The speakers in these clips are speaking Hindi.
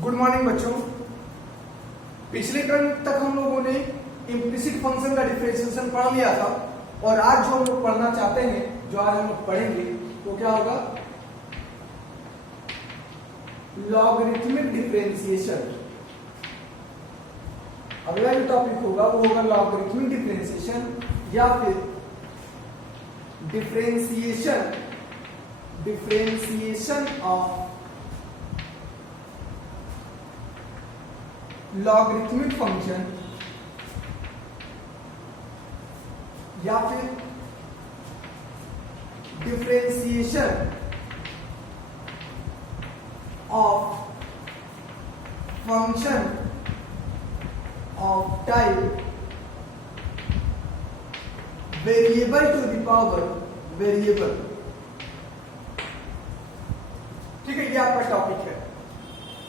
गुड मॉर्निंग बच्चों। पिछले टर्म तक हम लोगों ने इम्प्लिसिट फंक्शन का डिफरेंशिएशन पढ़ लिया था और आज जो हम लोग पढ़ना चाहते हैं, जो आज हम लोग पढ़ेंगे, वो क्या होगा? Logarithmic differentiation. अगला जो टॉपिक होगा वो होगा लॉगरिथमिक डिफरेंशिएशन या फिर डिफरेंशिएशन ऑफ लॉगरिथमिक फंक्शन या फिर differentiation of function of type variable to the power variable. ठीक है, ये आपका टॉपिक है।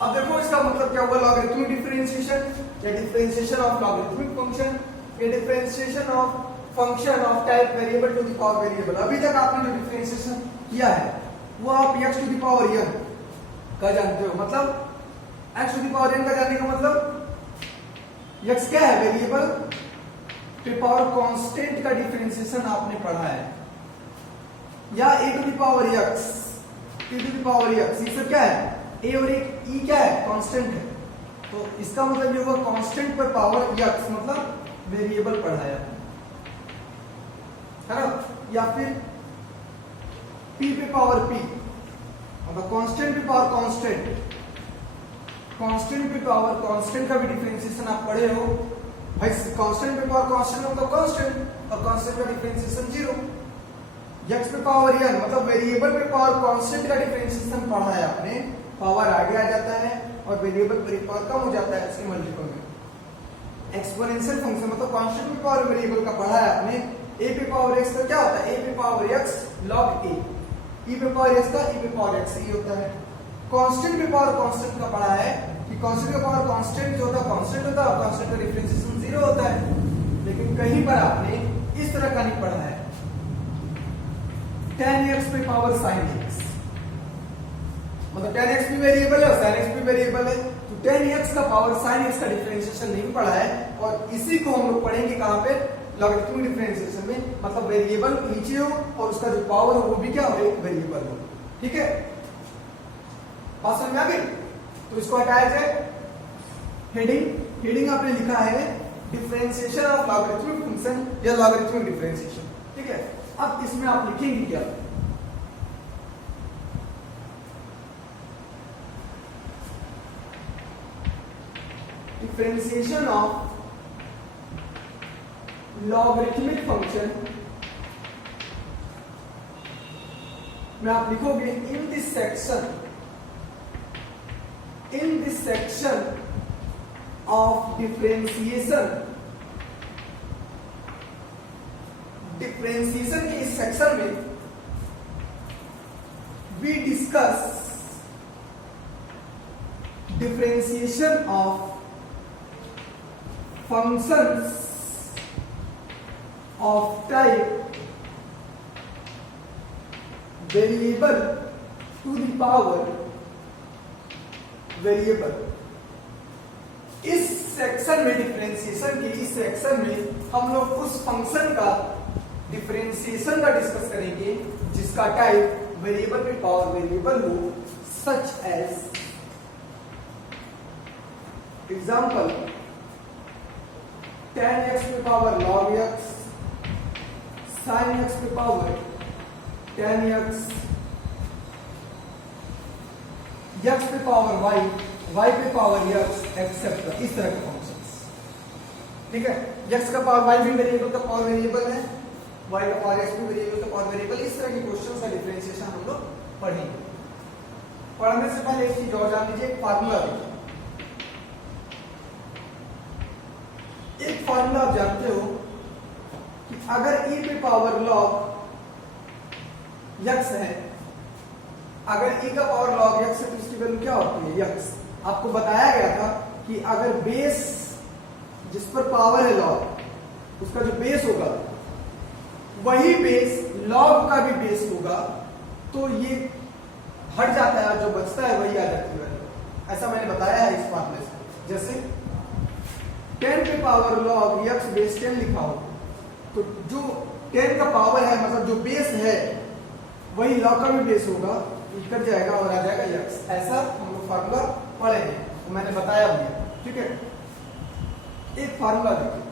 अब देखो इसका मतलब क्या हुआ? लॉगरिथमिक डिफरेंशिएशन या डिफरेंशिएशन ऑफ लॉगरिथमिक फंक्शन या differentiation of function of type variable to the power variable. अभी तक आपने जो डिफरेंशिएशन किया है वो आप x to the power n का जानते हो। मतलब x to the power n का जानने का मतलब x क्या है? वेरिएबल पे पावर कांस्टेंट का डिफरेंशिएशन आपने पढ़ा है। या a to the power x, t to the power x, ये सब क्या है? a और e क्या है? कांस्टेंट है। तो इसका मतलब ये होगा कांस्टेंट पर पावर x, मतलब वेरिएबल पढ़ाया है ना। या फिर p पे पावर p, मतलब कांस्टेंट पे पावर कांस्टेंट, कांस्टेंट पे पावर कांस्टेंट का भी डिफरेंशिएशन आप पढ़े हो भाई। कांस्टेंट पे पावर कांस्टेंट मतलब कांस्टेंट, और कांस्टेंट का डिफरेंशिएशन 0। x पे पावर n मतलब वेरिएबल पे पावर कांस्टेंट का डिफरेंशिएशन पढ़ा है आपने। पावर आगे आ जाता है और वेरिएबल पर पावर कम हो जाता है इसके मल्टीपल में। एक्सपोनेंशियल फंक्शन मतलब कांस्टेंट पे पावर वेरिएबल का पढ़ा है आपने। a पे पावर x का क्या होता है? a पे power x log a, e पे पावर x का e पे पावर x ये होता है। कांस्टेंट पे पावर कांस्टेंट का पढ़ा है कि कांस्टेंट का पावर कांस्टेंट जो होता है कांस्टेंट होता है और कांस्टेंट का डिफरेंशिएशन 0 होता है। लेकिन कहीं पर आपने इस तरह का नहीं पढ़ा है। tan x पे पावर sin x, मतलब tan x भी वेरिएबल है और sin x भी वेरिएबल है, तो tan x का पावर sin x का डिफरेंशिएशन नहीं पढ़ा है। और इसी को हम लोग पढ़ेंगे कहां पे? लॉगरिथमिक डिफरेंशिएशन में। मतलब वेरिएबल नीचे हो और उसका जो पावर हो वो भी क्या हो? वेरिएबल हो। ठीक है, बात समझ में आ गई? तो इसको हटाया जाए। हेडिंग आपने लिखा है डिफरेंशिएशन ऑफ लॉगरिथमिक फंक्शन या लॉगरिथमिक डिफरेंशिएशन। ठीक है, अब इसमें आप लिखेंगे क्या? डिफरेंशिएशन ऑफ लॉगरिथमिक फंक्शन में आप लिखोगे in this section of differentiation के इस सेक्शन में we discuss differentiation of functions of type variable to the power variable। इस सेक्शन में डिफरेंशिएशन के इस सेक्शन में हम लोग उस फंक्शन का डिफरेंशिएशन का डिस्कस करेंगे जिसका टाइप वेरिएबल पे पावर वेरिएबल हो, such as example tan x पे power log x, sin x पे पावर tan x, x पे पावर y, y पे पावर x, एक्सेट्रा। इस तरह के फंक्शंस। ठीक है, x का पावर y भी वेरिएबल का पावर वेरिएबल है, y का पावर x भी वेरिएबल का पावर वेरिएबल। इस तरह के क्वेश्चंस का डिफरेंशिएशन हम लोग पढ़ेंगे। पढ़ने से पहले एक चीज और जान लीजिए, एक फार्मूला देखिए। एक फार्मूला आप जानते हो कि अगर e पे पावर log x है, अगर e का पावर log x है तो इसकी वैल्यू क्या होती है? x। आपको बताया गया था कि अगर बेस जिस पर पावर है log, उसका जो बेस होगा वही बेस log का भी बेस होगा, तो ये हट जाता है, जो बचता है वही आ जाती है। ऐसा मैंने बताया है इस फॉर्मूले से। जैसे 10 पे पावर log x बेस 10 लिखा हो, तो जो 10 का पावर है मतलब जो बेस है वही log का भी बेस होगा, कट जाएगा और आ जाएगा x। ऐसा हम लोग फार्मूला पढ़ेंगे, तो मैंने बताया भी है, ठीक है। एक फार्मूला देखिए,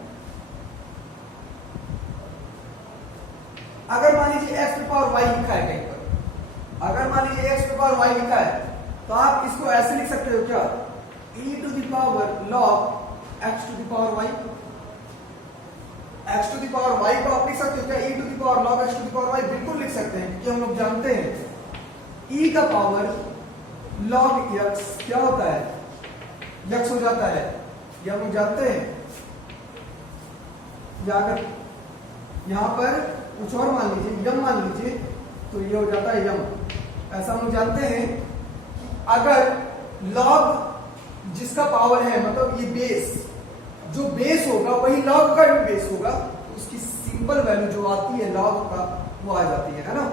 अगर मान लीजिए x पे पावर y लिखा है कहीं पर, अगर मान लीजिए x पे पावर y लिखा है तो आप इसको ऐसे लिख सकते हो क्या, e to the power log x to the power y। x to the power y को आप लिख सकते हो क्या, e to the power log x to the power y, बिल्कुल लिख सकते हैं, क्योंकि हम लोग जानते हैं e का पावर log x क्या होता है, x हो जाता है, ये हम लोग जानते हैं। या अगर यहां पर कुछ और मान लीजिए, यम मान लीजिए, तो ये हो जाता है यम। ऐसा हम लोग जानते हैं कि अगर log जिसका पावर है मतलब ये बेस, जो बेस होगा वही log का भी बेस होगा, तो उसकी सिंपल वैल्यू जो आती है log का वो आ जाती है ना।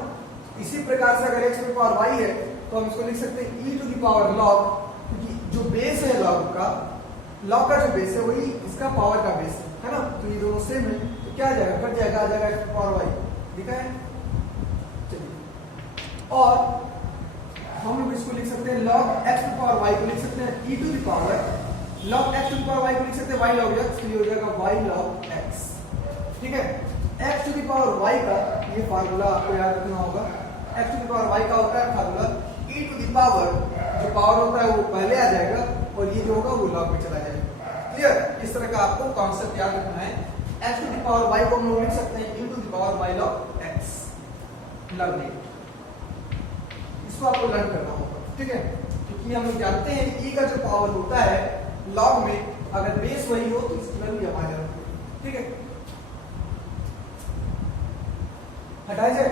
इसी प्रकार से अगर x पे पावर y है तो हम इसको लिख सकते हैं e to the power log, क्योंकि जो बेस है log का जो बेस है वही इसका पावर का बेस है ना, तो ये दोनों सेम है, तो क्या आ जाएगा, कट जाएगा, आ जाएगा x पे पावर y, ठीक है। चलिए, और हम लोग इसको लिख सकते हैं log x to power y को लिख सकते हैं e to the power log x to power y को लिख सकते हैं y log x, तो ये हो जाएगा y log x, ठीक है। x to the power y का ये फार्मूला आपको याद रखना होगा, x to the power y का होता है formula e to the power, जो पावर होता है वो पहले आ जाएगा और ये जो होगा वो log में चला जाएगा। क्लियर, इस तरह का आपको कॉन्सेप्ट याद रखना है। x to the power y को हम लोग लिख सकते हैं e to the power y log x, learning, इसको आपको लर्न करना होगा, ठीक है, क्योंकि हम लोग जानते हैं e का जो पावर होता है log में, अगर बेस वही हो तो इसकी वैल्यू यहाँ जाती है, ठीक है। हटाया जाए,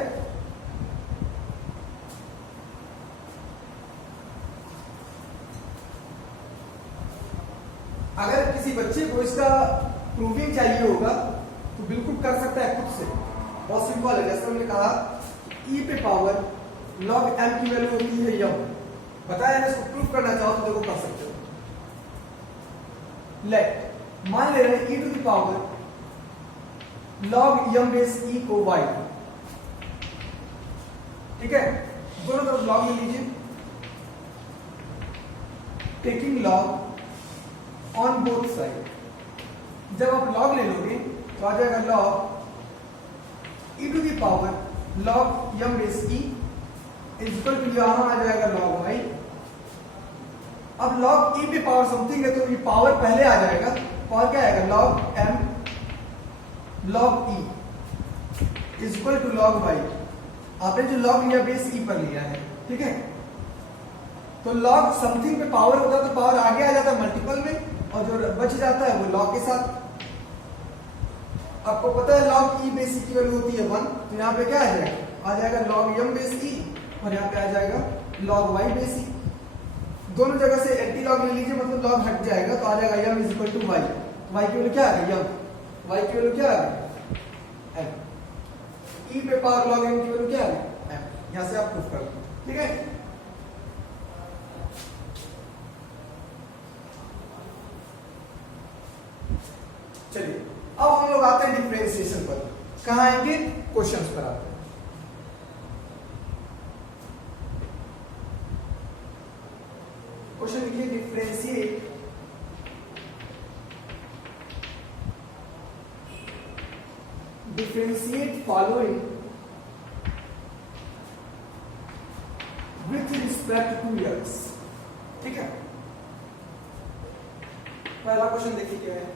अगर किसी बच्चे को इसका प्रूविंग चाहिए होगा तो बिल्कुल कर सकता है खुद से, बहुत सिंपल है। जैसे हमने कहा e पे पावर log m की वैल्यू होती है यम, बताया ना, इसको प्रूफ करना चाहो तो देखो कर सकते हो। लेट मान ले रहे हैं e to the power log m base e को y, ठीक है, दोनों तरफ log ले लीजिए, taking log on both side. जब आप log ले लोगे तो आ जाएगा log e to the power log m base e equal to यहां आ जाएगा log y। अब log e पे पावर समथिंग है तो ये पावर पहले आ जाएगा, पावर क्या आएगा, log m log e equal to log y। आपने जो log लिया बेस e पर लिया है, ठीक है, तो log समथिंग पे पावर होता है तो पावर आगे आ जाता है मल्टीपल में, और जो बच जाता है वो log के साथ। आपको पता है log e बेस e की वैल्यू होती है 1, तो यहाँ पे क्या आ जाएगा log m बेस e, और यहाँ पे आ जाएगा log y बेस e। दोनों जगह से एंटी लॉग ले लीजिए, मतलब log हट जाएगा, तो आ जाएगा m equal to y। y की वैल्यू क्या आ गई, m, y की वैल्यू क्या आ गई, m, e पे पावर log m की वैल्यू क्या आ गई, m। यहाँ से आप प्रूफ कर लो, ठीक है। चलिए, अब हम लोग आते हैं डिफरेंशिएशन पर। कहां आएंगे, क्वेश्चंस पर आते हैं। क्वेश्चन लिखिए, differentiate following with respect to x, ठीक है। पहला क्वेश्चन देखिए क्या है,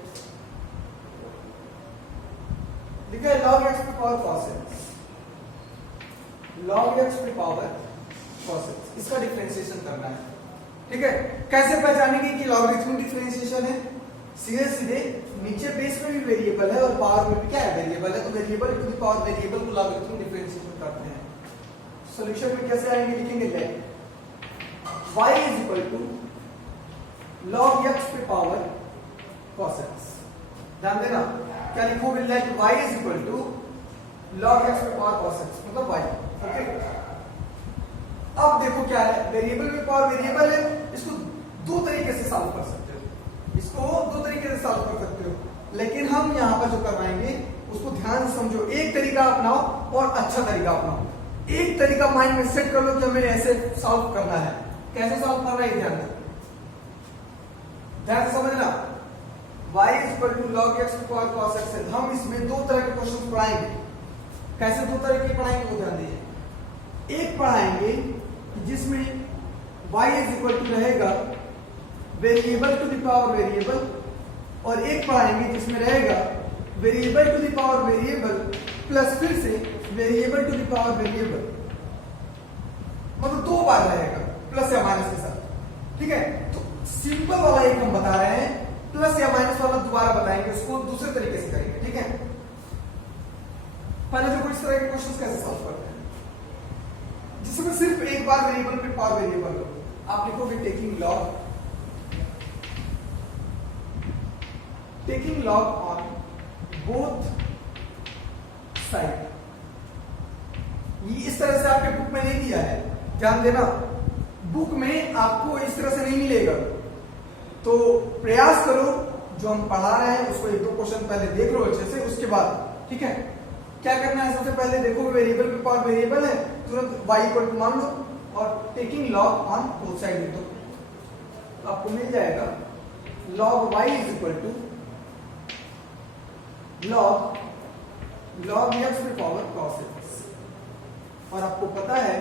लिखा है log x पे power cos x, log x पे पावर cos x, इसका डिफरेंशिएशन करना है, ठीक है। कैसे पहचानेंगे कि लॉगरिथमिक डिफरेंशिएशन है, सीधे सीधे नीचे बेस में भी वेरिएबल है और पावर में भी क्या है, वेरिएबल है, तो variable to the power variable को लॉगरिथमिक डिफरेंशिएशन करते हैं। सॉल्यूशन में कैसे आएंगे, लिखेंगे let y is equal to log x पे पावर cos x। ध्यान देना, क्या लिखोगे, let y is equal to log x पे पावर cos x, मतलब y, ओके। अब देखो क्या है, वेरिएबल में पावर वेरिएबल है, इसको तरीके से सॉल्व कर सकते हो, इसको दो तरीके से सॉल्व कर सकते हो, लेकिन हम यहाँ पर जो करवाएंगे उसको ध्यान से समझो। एक तरीका अपनाओ और अच्छा तरीका अपनाओ। एक तरीका माइंड में सेट कर लो कि हमें ऐसे सॉल्व करना है। कैसे सॉल्व करना है ध्यान से समझना। y equal to log x power cos x है। हम इसमें दो तरह के क्वेश्चन पढ़ाएंगे। कैसे दो तरह के पढ़ाएंगे वो ध्यान दीजिए। एक पढ़ाएंगे जिसमें y इज इक्वल टू रहेगा variable to the power variable, और एक पढ़ाएंगे जिसमें रहेगा variable to the power variable plus फिर से variable to the power variable, मतलब दो बार रहेगा प्लस या माइनस के साथ। ठीक है, तो सिंपल वाला एक हम बता रहे हैं, प्लस या माइनस वाला दोबारा बताएंगे, उसको दूसरे तरीके से करेंगे। ठीक है, पहले जो इस तरह के क्वेश्चंस कैसे सॉल्व करते हैं, जिसमें सिर्फ एक बार वेरिएबल पे पावर वेरिएबल हो। आप लिखोगे taking log on both side. ये इस तरह से आपके बुक में नहीं दिया है, ध्यान देना। बुक में आपको इस तरह से नहीं मिलेगा, तो प्रयास करो जो हम पढ़ा रहे हैं उसको एक दो क्वेश्चन पहले देख लो अच्छे से, उसके बाद ठीक है क्या करना है। सबसे पहले देखो वेरिएबल पे पावर वेरिएबल है, तुरंत y इक्वल टू मान लो और taking log on both side लिख दो, तो आपको मिल जाएगा log y is equal to log x पे पावर cos x। और आपको पता है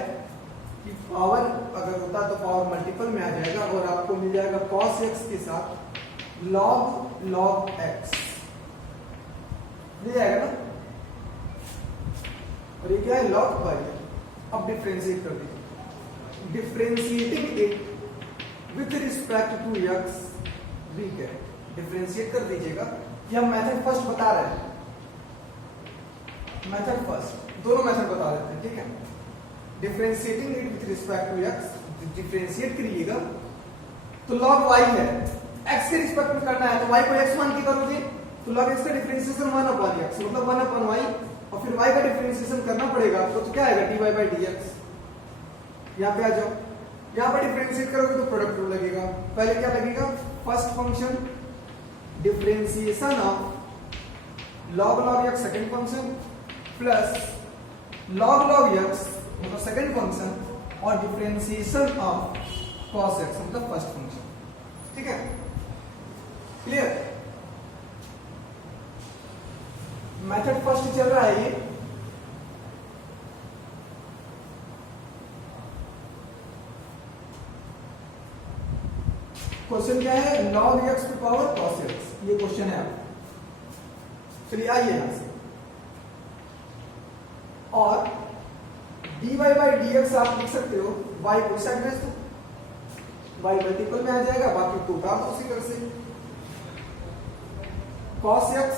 कि पावर अगर होता तो पावर मल्टीपल में आ जाएगा, और आपको मिल जाएगा cos x के साथ log x मिल जाएगा ना। और ये क्या है log y। अब डिफरेंशिएट कर दीजिए। Differentiating it with respect to x वीक है। डिफरेंशिएट कर दीजिएगा। ये हम मेथड फर्स्ट बता रहे हैं, मेथड फर्स्ट दोनों मेथड बता देते हैं। ठीक है, differentiating it with respect to x, differentiate करिएगा तो log y है, x के रिस्पेक्ट में करना है तो y को x मान के करोगे तो log x का डिफरेंशिएशन 1/x मतलब 1/y, और फिर y का डिफरेंशिएशन करना पड़ेगा आपको, तो क्या आएगा dy/dx। यहाँ पे आ जाओ, यहाँ पर डिफरेंशिएट करोगे तो प्रोडक्ट रूल लगेगा। पहले क्या लगेगा, first function differentiation of log x second function plus log x मतलब सेकंड फंक्शन और डिफरेंशिएशन ऑफ cos x मतलब फर्स्ट फंक्शन। ठीक है, क्लियर। मेथड फर्स्ट चल रहा है ये। क्वेश्चन क्या है, log x पे पावर cos x, ये क्वेश्चन है आपका। चलिए आइए यहां से, और dy/dx आप लिख सकते हो, y को साइड भेज दो, y मल्टीपल में आ जाएगा, बाकी तो उतार दो उसी तरह से। cos x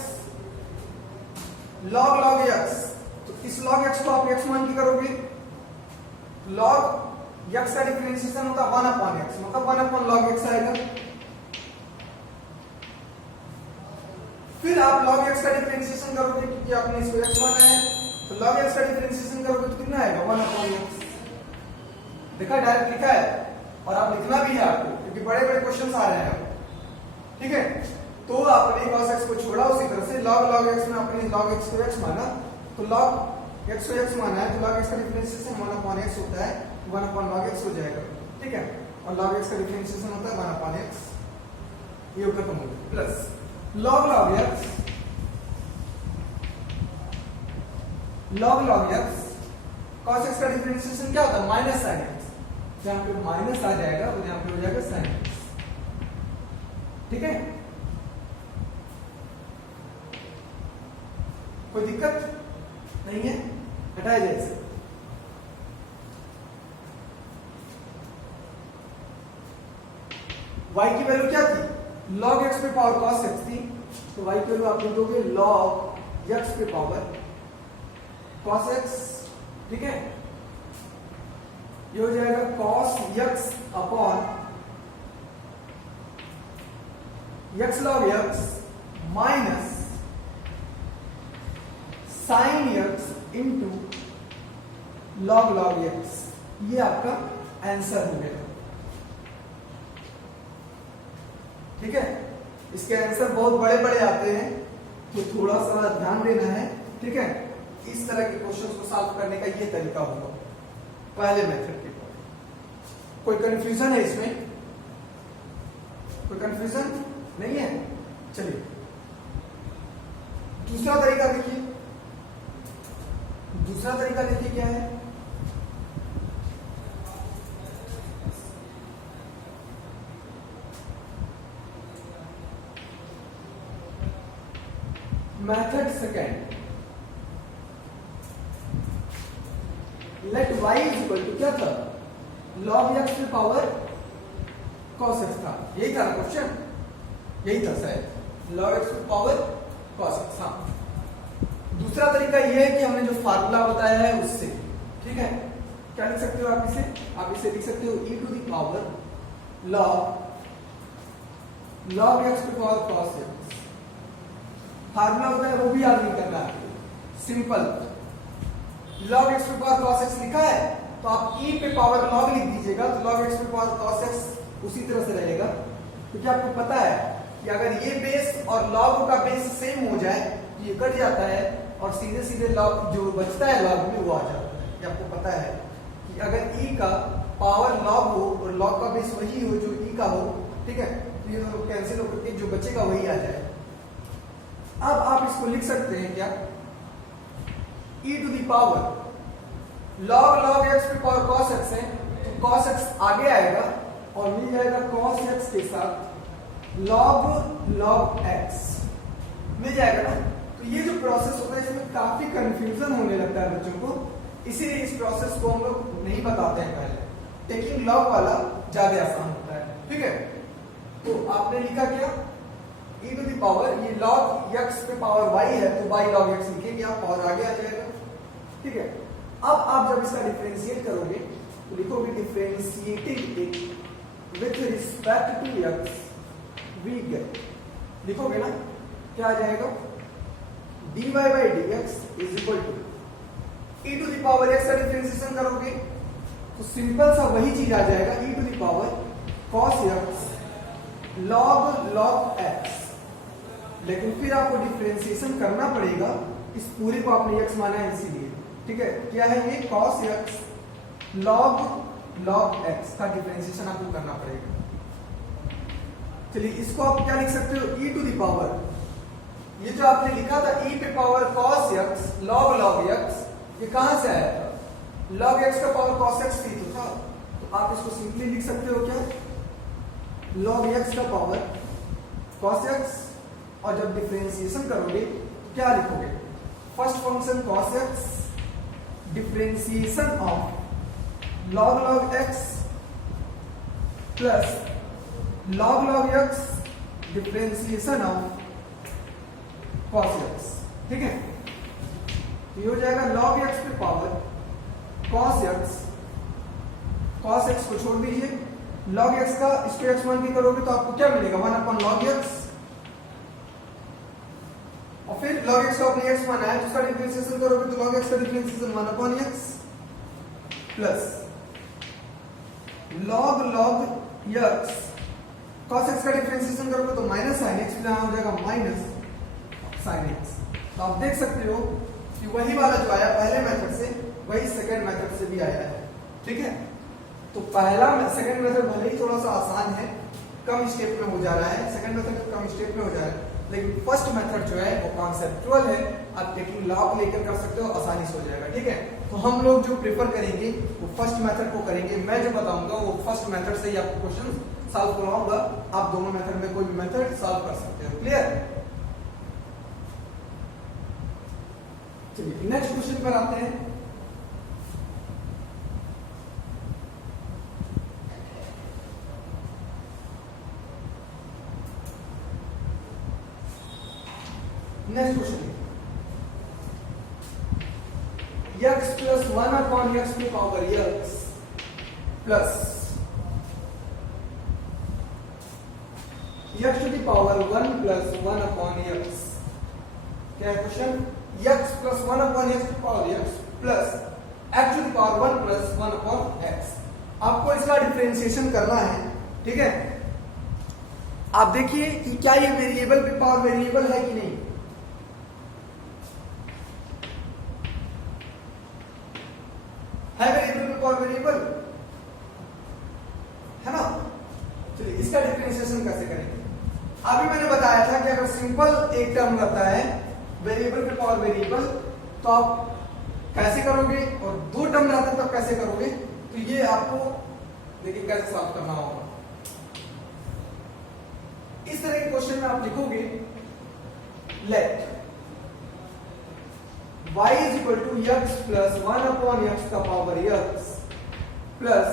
log x, तो इस log x को आप x मान के करोगे, log x का डिफरेंशिएशन होता है 1/x मतलब 1/log x आएगा। फिर आप log x का डिफरेंशिएशन करोगे क्योंकि आपने इसको x माना है, तो log x का डिफरेंशिएशन करोगे तो कितना आएगा 1/x। देखा, डायरेक्ट लिखा है, और आप लिखना भी है आपको क्योंकि बड़े बड़े क्वेश्चंस आ रहे हैं। ठीक है, तो आपने cos x को छोड़ा, उसी तरह से log x में आपने log x को x माना, तो log x को x माना है तो log x का डिफरेंशिएशन 1/x होता है, 1/log x हो जाएगा। ठीक है, और log x का डिफरेंशिएशन होता है 1/x, ये खत्म हो गया, plus log x cos x का डिफरेंशिएशन क्या होता है माइनस sin x, जहां पे माइनस आ जाएगा और यहां पे हो जाएगा sin x। ठीक है, कोई दिक्कत नहीं है, हटाया जाए इसे। y की वैल्यू क्या थी, log x पे पावर cos x थी, तो y की वैल्यू आप लिख दोगे log x पे पावर cos x। ठीक है, ये हो जाएगा cos x upon x log x minus sin x into log x। ये आपका आंसर हो गया। इसके आंसर बहुत बड़े बड़े आते हैं, तो थोड़ा सा ध्यान देना है, ठीक है। इस तरह के क्वेश्चंस को सॉल्व करने का ये तरीका होगा पहले मेथड के ऊपर। कोई कंफ्यूजन है इसमें? कोई कंफ्यूजन नहीं है? चलिए दूसरा तरीका देखिए। दूसरा तरीका देखिए क्या है। Method second, let y is equal to क्या था, log x की पावर cos x था, यही था ना क्वेश्चन, यही था शायद, log x की पावर cos x। हाँ, दूसरा तरीका यह है कि हमने जो फार्मूला बताया है उससे, ठीक है। क्या लिख सकते हो आप इसे? आप इसे लिख सकते हो e to the power log x की पावर cos x। फार्मूला होता है वो भी याद नहीं करना है, सिंपल। log x पे पावर cos x लिखा है तो आप e पे पावर log लिख दीजिएगा, तो log x पे पावर cos x उसी तरह से रहेगा, क्योंकि आपको पता है कि अगर ये बेस और log का बेस सेम हो जाए ये कट जाता है और सीधे सीधे log जो बचता है log में वो आ जाता है। ये आपको पता है कि अगर e का पावर log हो और log का बेस वही हो जो e का हो, ठीक है, तो ये कैंसिल होकर के जो बचेगा वही आ जाए। अब आप इसको लिख सकते हैं क्या, e to the power log x पे पावर cos x है, तो cos x आगे आएगा और मिल जाएगा cos x के साथ log x मिल जाएगा ना। तो ये जो प्रोसेस होता है इसमें काफी कंफ्यूजन होने लगता है बच्चों को, इसीलिए इस प्रोसेस को हम लोग नहीं बताते हैं पहले, टेकिंग log वाला ज्यादा आसान होता है, ठीक है। तो आपने लिखा क्या, e टू द पावर, ये log x पे पावर y है तो y log x लिखेंगे आप और आगे आ जाएगा, ठीक है। अब आप जब इसका डिफरेंशिएट करोगे तो लिखोगे differentiating with respect to x we get, लिखोगे ना, क्या आ जाएगा, dy by dx is equal to e to the power x का डिफरेंशिएशन करोगे तो सिंपल सा वही चीज आ जाएगा, e टू द पावर cos x log x। लेकिन फिर आपको डिफरेंशिएशन करना पड़ेगा, इस पूरे को आपने x माना है इसीलिए, ठीक है। क्या है ये, cos x log x का डिफरेंशिएशन आपको करना पड़ेगा। चलिए इसको आप क्या लिख सकते हो, e टू द पावर, ये जो आपने लिखा था e पे power cos x log x, ये कहां से आया था, log x का पावर cos x थी तो था, तो आप इसको सिंपली लिख सकते हो क्या, log x का पावर cos x, और जब डिफरेंशिएशन करोगे तो क्या लिखोगे, first function cos x differentiation of log x plus log x differentiation of cos x, ठीक है। तो ये हो जाएगा log x पे पावर cos x को छोड़ दीजिए, log x का इसको x मान के करोगे तो आपको क्या मिलेगा, 1 log x, और फिर log x का अपने x माना है तो उसका डिफरेंशिएशन करोगे तो log x का differentiation 1 x plus log x cos x का डिफरेंशिएशन करोगे तो माइनस sin x, यहां हो जाएगा माइनस sin x। तो आप देख सकते हो कि वही वाला जो आया पहले मेथड से वही सेकंड मेथड से भी आया है, ठीक है। तो पहला सेकंड मेथड भले ही थोड़ा सा आसान है, कम स्टेप में हो जा रहा है, सेकंड मेथड कम स्टेप में हो जा रहा है, लेकिन फर्स्ट मेथड जो है वो कॉन्सेप्चुअल है, आप टेकिंग लॉग लेकर कर सकते हो, आसानी से हो जाएगा, ठीक है। तो हम लोग जो प्रेफर करेंगे वो फर्स्ट मेथड को करेंगे, मैं जो बताऊंगा वो फर्स्ट मेथड से ही आपको क्वेश्चन सॉल्व करवाऊंगा, आप दोनों मेथड में कोई भी मेथड सॉल्व कर सकते हो, क्लियर। चलिए नेक्स्ट क्वेश्चन पर आते हैं। Next question, x plus 1 upon x की power x plus x to the power 1 plus 1 upon x, क्या है question, x plus 1 upon x की power x plus x to the power 1 plus 1 upon x। आपको इसका डिफरेंशिएशन करना है, ठीक है। आप देखिए कि क्या ये वेरिएबल पे पावर वेरिएबल है कि नहीं। है वेरिएबल पे पावर वेरिएबल है ना। चलिए इसका डिफरेंशिएशन कैसे करेंगे। अभी मैंने बताया था कि अगर सिंपल एक टर्म रहता है वेरिएबल पे पावर वेरिएबल तो आप कैसे करोगे, और दो टर्म रहता है तब कैसे करोगे। तो ये आपको देखिए कैसे सॉल्व करना होगा। इस तरह के क्वेश्चन में आप लिखोगे let y is equal to x plus 1 upon x का power x plus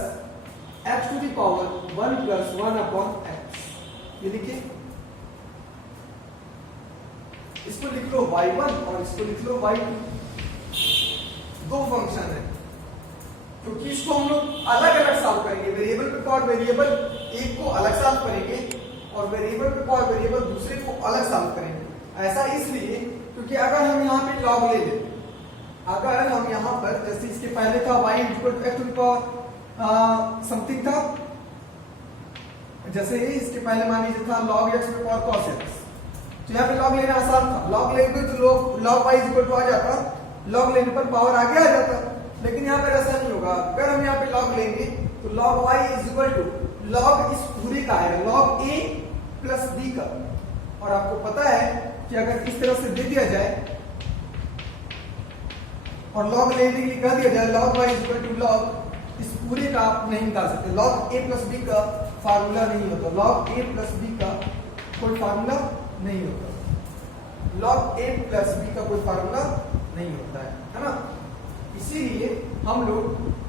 x to the power 1 plus 1 upon x। ये लिखिए, इसको लिख लो y1 और इसको लिख लो y2। दो फंक्शन है, क्योंकि इसको हम लोग अलग अलग सॉल्व करेंगे। वेरिएबल पे पावर वेरिएबल एक को अलग सॉल्व करेंगे और वेरिएबल पे पावर वेरिएबल दूसरे को अलग सॉल्व करेंगे। ऐसा इसलिए क्योंकि अगर हम यहाँ पे लॉग ले लें, अगर हम यहाँ पर जैसे इसके पहले था y equal to x to the power something था, जैसे इसके पहले मान लीजिए था log x पे पावर cos x, तो यहाँ पे लॉग लेना आसान था। लॉग लेंगे तो log y इक्वल टू आ जाता, लॉग लेने पर पावर आगे आ जाता। लेकिन यहाँ पर ऐसा नहीं होगा। अगर हम यहाँ पे लॉग लेंगे तो log y is equal to log इस पूरे का आएगा, log a प्लस b का। और आपको पता है कि अगर इस तरह से दे दिया जाए और लॉग लेने के लिए कह दिया जाए log y is equal to log, इस पूरे का आप नहीं निकाल सकते। log a प्लस b का फार्मूला नहीं होता, log a प्लस b का कोई फार्मूला नहीं होता, log a प्लस b का कोई फार्मूला नहीं होता है ना। इसीलिए हम लोग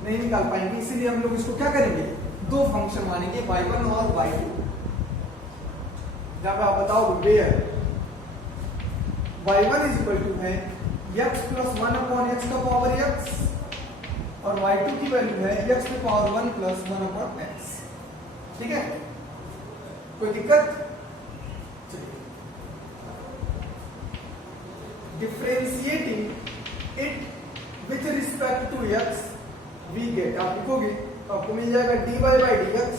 नहीं निकाल पाएंगे। इसीलिए हम लोग इसको क्या करेंगे, दो फंक्शन मानेंगे y1 और y2। जब आप बताओ where y1 is equal to है x प्लस 1 अपॉन x का पावर x और y2 की वैल्यू है x की पावर 1 प्लस 1 अपॉन x। ठीक है, कोई दिक्कत। Differentiating it with respect to x we get, आप लिखोगे तो आपको मिल जाएगा dy by dx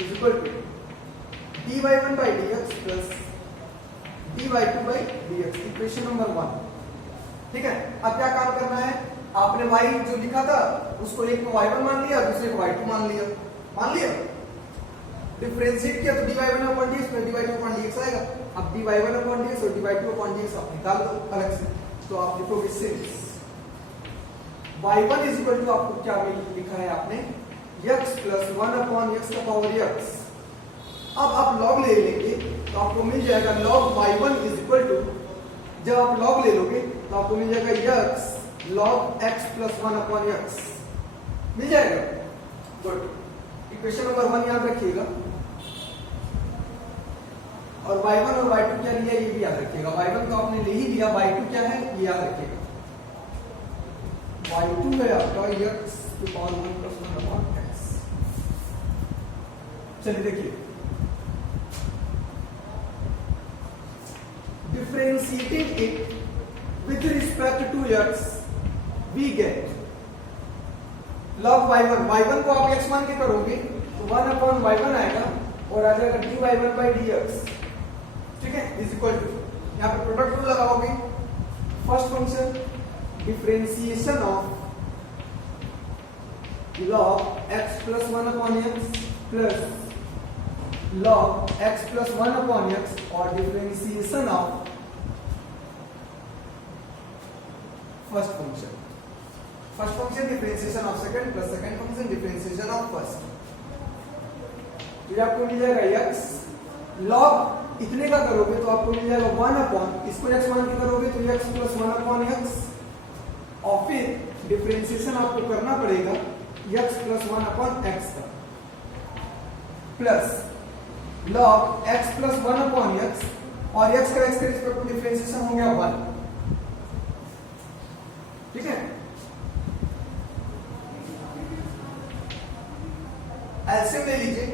is equal to dy1 by dx plus dy2 by dx, equation number 1। ठीक है, अब क्या काम करना है, आपने y जो लिखा था उसको एक को y1 मान लिया, दूसरे को y2 मान लिया, डिफरेंशिएट किया तो dy1 अपॉन dx में dy2 अपॉन dx आएगा। अब dy1 अपॉन dx और dy2 अपॉन dx आप निकाल दो अलग से, तो आप लिखोगे since y1 is equal to आपको क्या लिखा है आपने x प्लस 1 अपॉन x का पावर x। अब आप लॉग ले लेंगे तो आपको मिल जाएगा log y1 is equal to, जब आप लॉग ले लोगे तो आपको मिल जाएगा x log x plus 1 upon x मिल जाएगा। गुड, इक्वेशन नंबर 1 याद रखिएगा। और y1 और y2 क्या लिया ये भी याद रखिएगा। y1 तो आपने ले ही लिया, y2 क्या है ये याद रखिएगा। y2 है आपका x की पावर 1 प्लस 1 अपॉन x। चलिए देखिए, differentiating it with respect to x we get log y1 को आप x मान के करोगे तो 1 अपॉन y1 आएगा और आ जाएगा dy1 बाई dx। ठीक है, इज इक्वल टू, यहाँ पे प्रोडक्ट रूल लगाओगे। First function differentiation of log x plus 1 upon x plus log x plus 1 upon x और differentiation of first function differentiation of second plus second function differentiation of first. तो आपको मिल जाएगा x log इतने का करोगे तो आपको मिल जाएगा 1 अपॉन, इसको x मान के करोगे तो x प्लस 1 अपॉन x और फिर डिफरेंशिएशन आपको करना पड़ेगा x प्लस 1 अपॉन x का plus log x plus 1 upon x और x का x के रिस्पेक्ट में डिफरेंशिएशन हो गया 1। ठीक है, एलसीएम ले लीजिए,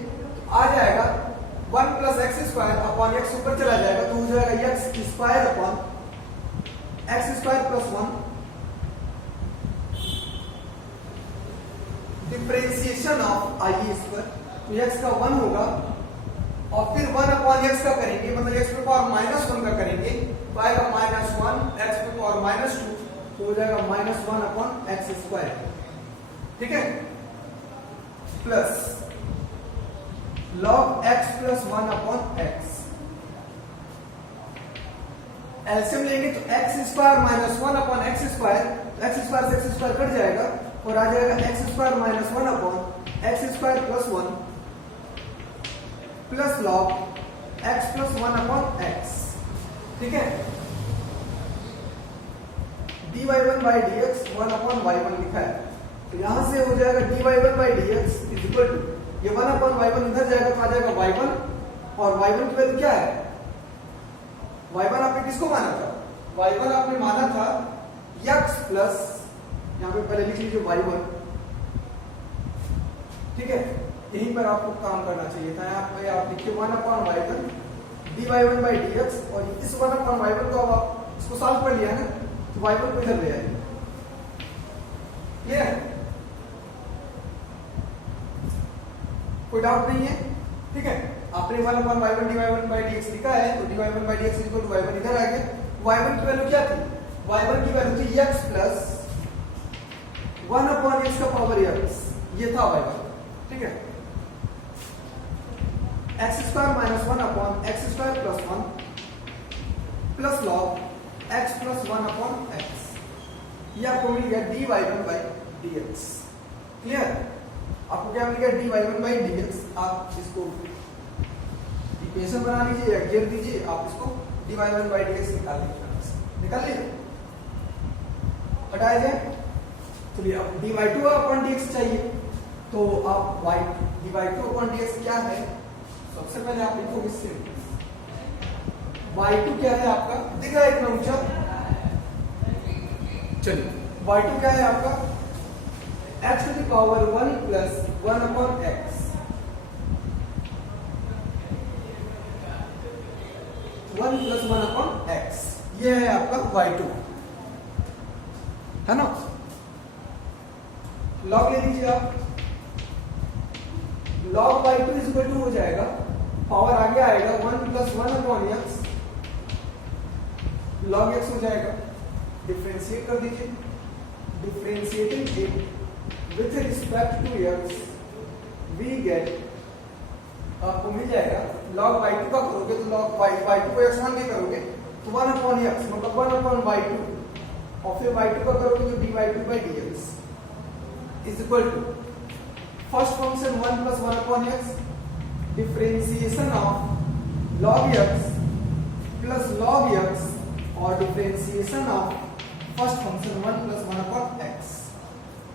आ जाएगा 1 plus x square upon x ऊपर चला जाएगा तो हो जाएगा x square upon x square plus 1 differentiation of I square. तो एक्स का 1 होगा और फिर 1 अपॉन x का करेंगे, मतलब x पे पावर -1 का करेंगे तो आएगा -1 x पे पावर -2 तो हो जाएगा -1 अपॉन x स्क्वायर। ठीक है, plus log x plus 1 upon x। LCM लेंगे तो x square -1 upon x square, x square से x स्क्वायर कट जाएगा और आ जाएगा x square -1 upon x square plus 1 plus log x plus 1 upon x। ठीक है, dy1 by dx 1 upon y1 लिखा है, तो यहां से हो जाएगा dy1 by dx is equal to, ये 1 अपॉन y1 इधर जाएगा तो आ जाएगा y1, और y1 की वैल्यू क्या है, y1 आपने किसको माना था, y1 आपने माना था x प्लस, यहां पे पहले लिख लीजिए y1। ठीक है, यहीं पर आपको काम करना चाहिए था, यहाँ पे आप लिखिए 1 upon y1 dy1 by dx, और इस 1 अपॉन y1 को अब आप इसको सॉल्व कर लिया ना तो y1 को इधर ले आइए। क्लियर, कोई डाउट नहीं है। ठीक है, आपने 1 upon y1 dy1 by dx लिखा है तो dy1 by dx equal to y1 इधर आ गया। y1 की वैल्यू क्या थी, y1 की वैल्यू थी x प्लस 1 अपॉन x का पावर x, ये था y1। ठीक है, x square minus 1 upon x square plus 1 plus log x plus 1 upon x, ये आपको मिल गया dy1 बाई dx। क्लियर, आपको क्या मिल गया dy1 बाई dx, आप इसको इक्वेशन बना लीजिए या घेर दीजिए, आप इसको dy1 बाई dx निकाल लीजिए, हटाया जाए। चलिए अब dy2 अपॉन dx चाहिए, तो आप dy2 अपॉन dx क्या है, सबसे पहले आप लिखोगे सिर्फ y2 क्या है आपका, दिख रहा है इतना ऊंचा, चलिए y2 क्या है आपका x to the power 1 plus 1 upon x, 1 plus 1 upon x, ये है आपका y2, है ना। log ले लीजिए आप, log y2 is equal to हो जाएगा, पावर आगे आएगा 1 plus 1 upon x, log x हो जाएगा, डिफरेंशिएट कर दीजिए, differentiating it with respect to x we get, आपको मिल जाएगा log y2 का करोगे तो log y2 को x1 भी करोगे तो 1 अपॉन x मतलब 1 अपॉन y2, और फिर y2 का करोगे तो dy2 by dx is equal to first function 1 plus 1 upon x, differentiation of log x plus log x, और differentiation of first function 1 plus 1 upon x।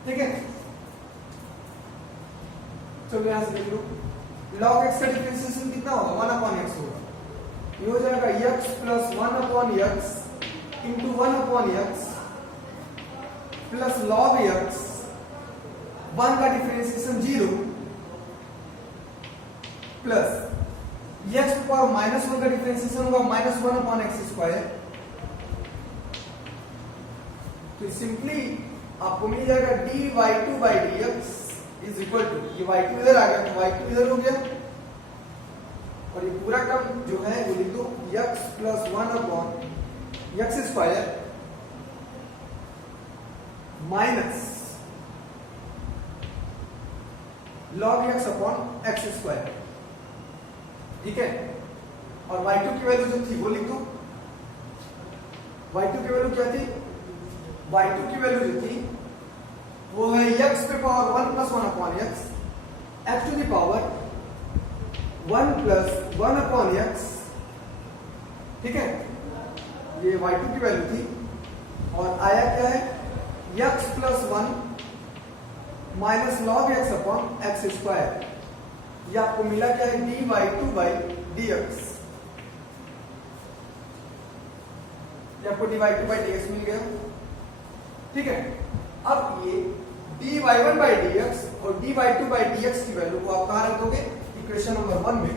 ठीक है, चलो यहां से देख लो, log x का डिफरेंशिएशन कितना होगा, 1 अपॉन x होगा, ये हो जाएगा x plus 1 upon x into 1 upon x plus log x, 1 का डिफरेंशिएशन 0 प्लस x की पावर -1 का डिफरेंशिएशन होगा -1 अपॉन x स्क्वायर, तो सिंपली आपको मिल जाएगा dy2 by dx is equal to, ये y2 इधर आ गया तो y2 इधर हो गया, और ये पूरा टर्म जो है वो लिख दो x plus 1 upon x square minus log x upon x square. ठीक है, और y2 की वैल्यू जो थी वो लिख दो, y2 की वैल्यू क्या थी, y2 की वैल्यू जो थी वो है x पे power 1 plus 1 upon x to the power 1 plus 1 upon x। ठीक है, ये y2 की वैल्यू थी, और आया क्या है x plus 1 minus log x upon x square, ये आपको मिला क्या है dy2 बाई dx, ये आपको dy2 बाई dx मिल गया। ठीक है, अब ये dy1 बाई dx और dy2 बाई dx की वैल्यू को आप कहां रख दोगे, इक्वेशन नंबर 1 में।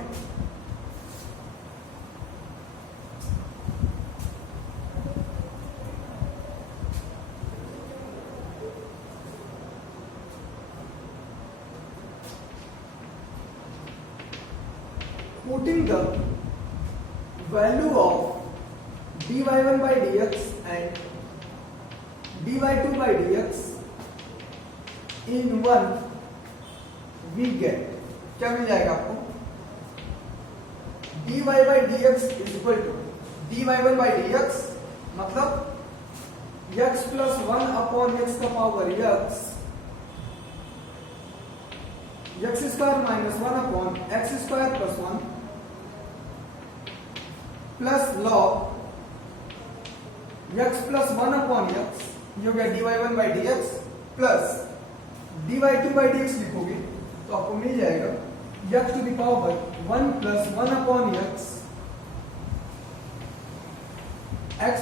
putting the value of dy1 by dx and dy2 by dx in 1 we get क्या मिल जाएगा आपको dy by dx is equal to dy1 by dx मतलब x plus 1 upon x का power x square minus 1 upon x square plus 1 plus log x plus 1 upon x ये हो गया dy1 by dx plus dy2 by dx लिखोगे तो आपको मिल जाएगा x to the power 1 plus 1 upon x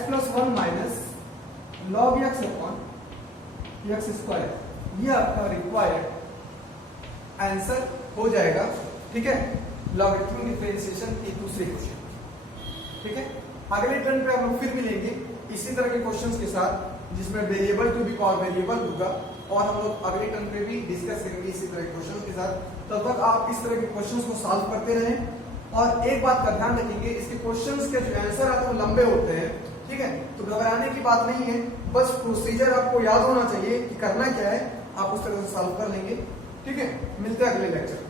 plus 1 minus log x upon x square ये आपका रिक्वायर्ड आंसर हो जाएगा। ठीक है, लॉगरिथमिक डिफरेंशिएशन की दूसरी क्वेश्चन। ठीक है, अगले टर्न पे हम लोग फिर मिलेंगे इसी तरह के क्वेश्चंस के साथ जिसमें variable to be power variable होगा और हम लोग अगले टर्न पे भी डिस्कस करेंगे इसी तरह के क्वेश्चंस के साथ। तब तक आप इस तरह के क्वेश्चंस को सॉल्व करते रहें और एक बात का ध्यान रखेंगे, इसके क्वेश्चंस के जो आंसर आते हैं वो लंबे होते हैं। ठीक है, तो घबराने की बात नहीं है, बस प्रोसीजर आपको याद होना चाहिए कि करना क्या है, आप उस तरह से सॉल्व कर लेंगे। ठीक है, मिलते हैं अगले लेक्चर।